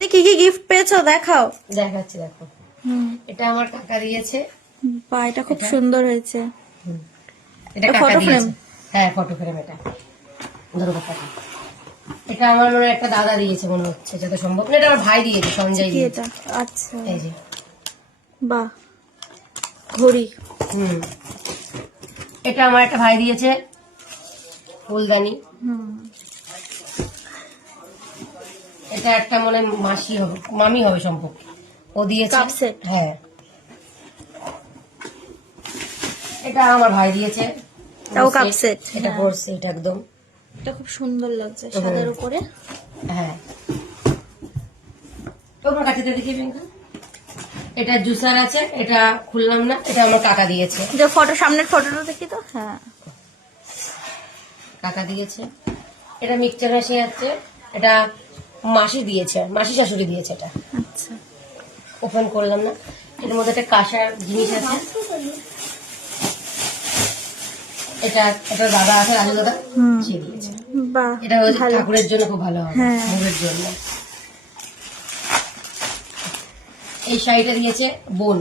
কি কি গিফট পেয়েছো দেখাও। দেখাচ্ছি, দেখো। এটা আমার কাকা দিয়েছে। বাহ, এটা খুব সুন্দর হয়েছে। এটা কাকা ফটো ফ্রেম? দিয়েছে। হ্যাঁ, ফটো ফ্রেম। এটা ধরো কাকা। এটা আমার মনে হয় একটা দাদা দিয়েছে মনে হচ্ছে, যত সম্ভব। না, এটা আমার ভাই দিয়েছে, সঞ্জয় কি দিয়েছে। এটা? আচ্ছা, এই যে। বাহ, ঘড়ি। এটা আমার একটা ভাই দিয়েছে, ফুলদানি। এটা একটা মনে হয় মাসি হবে, মামি হবে সম্পর্কে, ও দিয়েছে। Cup set. হ্যাঁ, এটা আমার ভাই দিয়েছে। এটাও কাপ সেট। এটা পড়ছে, এটা একদম। এটা খুব সুন্দর লাগছে সাদার উপরে। হ্যাঁ, তোমার কাছে দেখি বেঙ্গল। এটা জুসার আছে, এটা খুললাম না, এটা আমার কাকা দিয়েছে। যে ফটো, সামনের ফটোটা দেখি তো। হ্যাঁ, কাকা দিয়েছে। এটা মিক্সচার মেশিন আছে, এটা মাসি দিয়েছে, মাসি শাশুড়ি দিয়েছে। এটা আচ্ছা, ওপেন করলাম না। এর মধ্যে একটা কাঁসার জিনিস আছে। এটা একটা দাদা আছে, রাজু দাদা, সে দিয়েছে। বাহ, এটা ভালো। ঠাকুরের জন্য খুব ভালো হবে, হ্যাঁ। ভোগের জন্য। এই শাড়িটা দিয়েছে বোন।